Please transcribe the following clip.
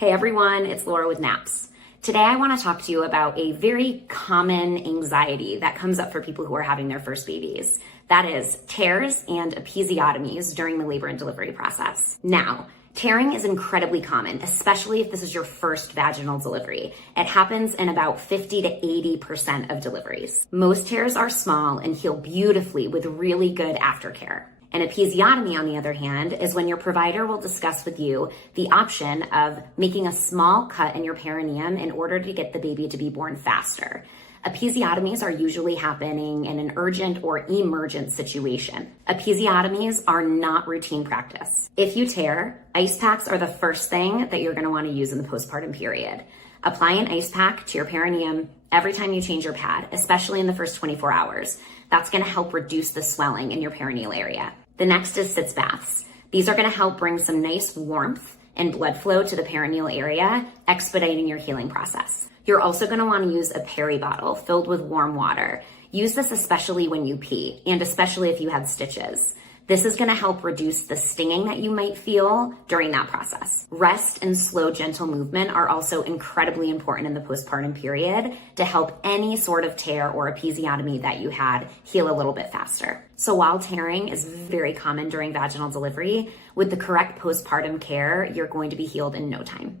Hey everyone, it's Laura with Naps. Today I want to talk to you about a very common anxiety that comes up for people who are having their first babies. That is tears and episiotomies during the labor and delivery process. Now, tearing is incredibly common, especially if this is your first vaginal delivery. It happens in about 50 to 80% of deliveries. Most tears are small and heal beautifully with really good aftercare. An episiotomy, on the other hand, is when your provider will discuss with you the option of making a small cut in your perineum in order to get the baby to be born faster. Episiotomies are usually happening in an urgent or emergent situation. Episiotomies are not routine practice. If you tear, ice packs are the first thing that you're going to want to use in the postpartum period. Apply an ice pack to your perineum every time you change your pad, especially in the first 24 hours. That's going to help reduce the swelling in your perineal area. The next is sitz baths. These are going to help bring some nice warmth and blood flow to the perineal area, expediting your healing process. You're also going to want to use a peri bottle filled with warm water. Use this especially when you pee, and especially if you have stitches. This is going to help reduce the stinging that you might feel during that process. Rest and slow, gentle movement are also incredibly important in the postpartum period to help any sort of tear or episiotomy that you had heal a little bit faster. So while tearing is very common during vaginal delivery, with the correct postpartum care, you're going to be healed in no time.